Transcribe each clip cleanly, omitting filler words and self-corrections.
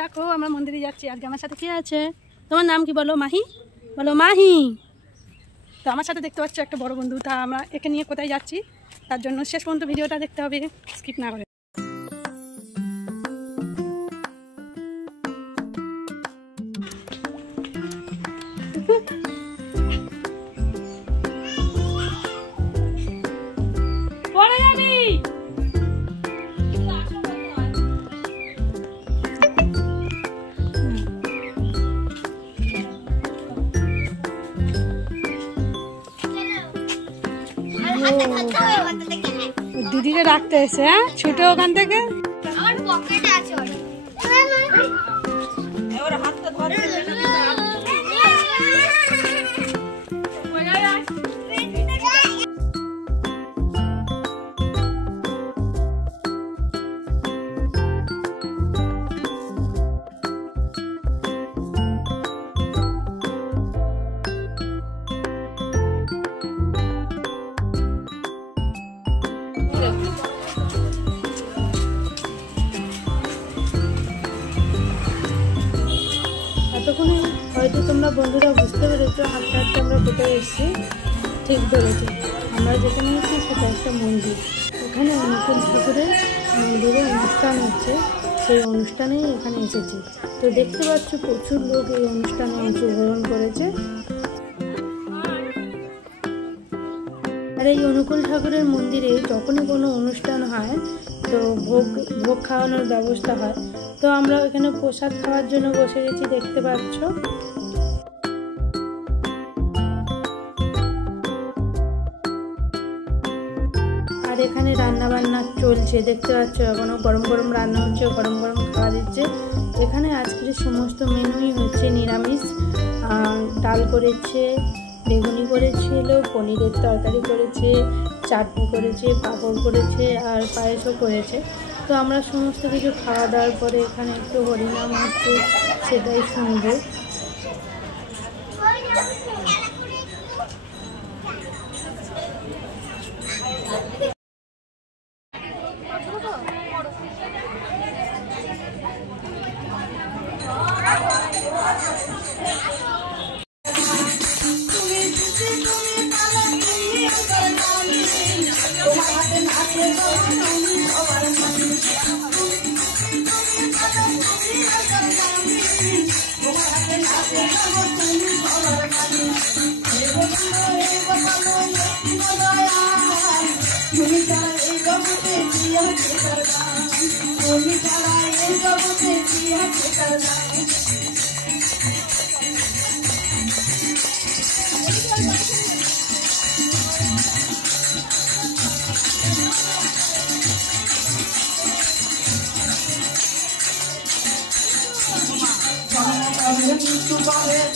দেখো আমরা মন্দিরে যাচ্ছি। আজকে আমার সাথে কে আছে? তোমার নাম কি বলো? মাহি বলো, মাহি। তো আমার সাথে দেখতে পাচ্ছ একটা বড় বন্ধু। তা আমরা একে নিয়ে কোথায় যাচ্ছি তার জন্য শেষ পর্যন্ত ভিডিওটা দেখতে হবে, স্কিপ না করে। দিদিকে রাখতে এসে ছুটে ওখান থেকে এতক্ষণে হয়তো তোমরা বন্ধুরা বুঝতে পেরেছো হাঁটতে হাঁটতে আমরা কোথায় এসেছি। ঠিক ধরেছি, আমরা যেখানে এসেছি সেটা একটা মন্দির। এখানে অনুকূল ঠাকুরের মন্দিরে অনুষ্ঠান হচ্ছে, সেই অনুষ্ঠানেই এখানে এসেছি। তো দেখতে পাচ্ছ প্রচুর লোক এই অনুষ্ঠানে অংশগ্রহণ করেছে। আর এই অনুকূল ঠাকুরের মন্দিরে যখনই কোনো অনুষ্ঠান হয় তো ভোগ খাওয়ানোর ব্যবস্থা হয়। তো আমরা এখানে প্রসাদ খাওয়ার জন্য বসে গেছি, দেখতে পাচ্ছ। আর এখানে রান্না বান্না চলছে, দেখতে পাচ্ছ। এখনো গরম গরম রান্না হচ্ছে, গরম গরম খাওয়া দিচ্ছে। এখানে আজকের সমস্ত মেনুই হচ্ছে নিরামিষ। ডাল করেছে, বেগুনি করেছিল, পনিরের তরকারি করেছে, চাটনি করেছে, পাঁপড় করেছে আর পায়েসও করেছে। তো আমরা সমস্ত কিছু খাওয়া দাওয়ার পরে এখানে একটু হরিনাম হচ্ছে, সেটাই শুনবো।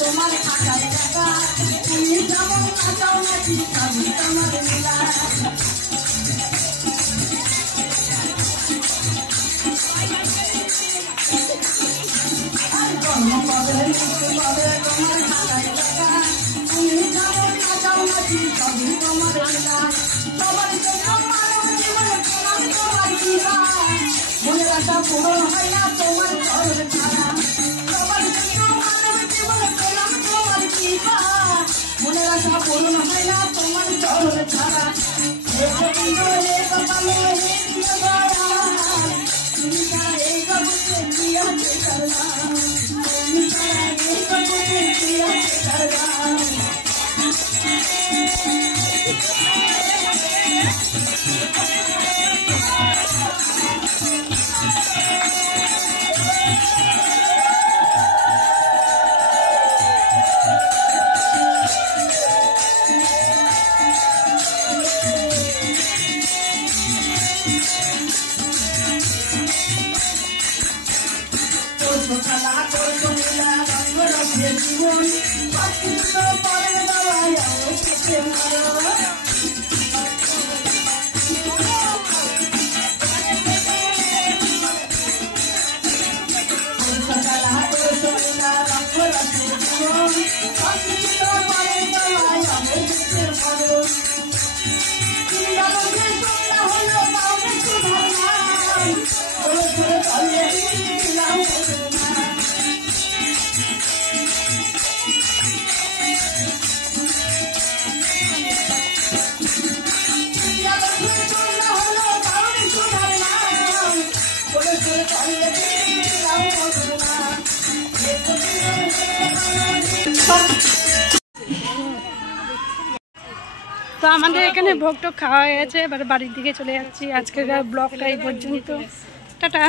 তোমার খাতায় টাকা তুমি যেমন খাতাও নাকি আমি তোমার মিলা তোমার খাতায় টাকা তুমি যেমন খাতাও নাকি আমি তোমার মিলা সবার জন্য মানব জীবনে তোমার তোমার কিনা মনে রাখা পূরণ হয় না তোমার চরণ ছাড়া সবার জন্য মানব জীবনে পেলাম তোমার কিনা মনে রাখা পূরণ হয় না তোমার চরণ ছাড়া তুমি ছাড়া এই জগতে কি আছে করলাম তুমি ছাড়া এই জগতে কি আছে করলাম জীবন তো আমাদের এখানে ভোগ টোগ খাওয়া হয়ে গেছে, এবার বাড়ির দিকে চলে যাচ্ছি। আজকের ব্লগটা এই পর্যন্ত, টাটা।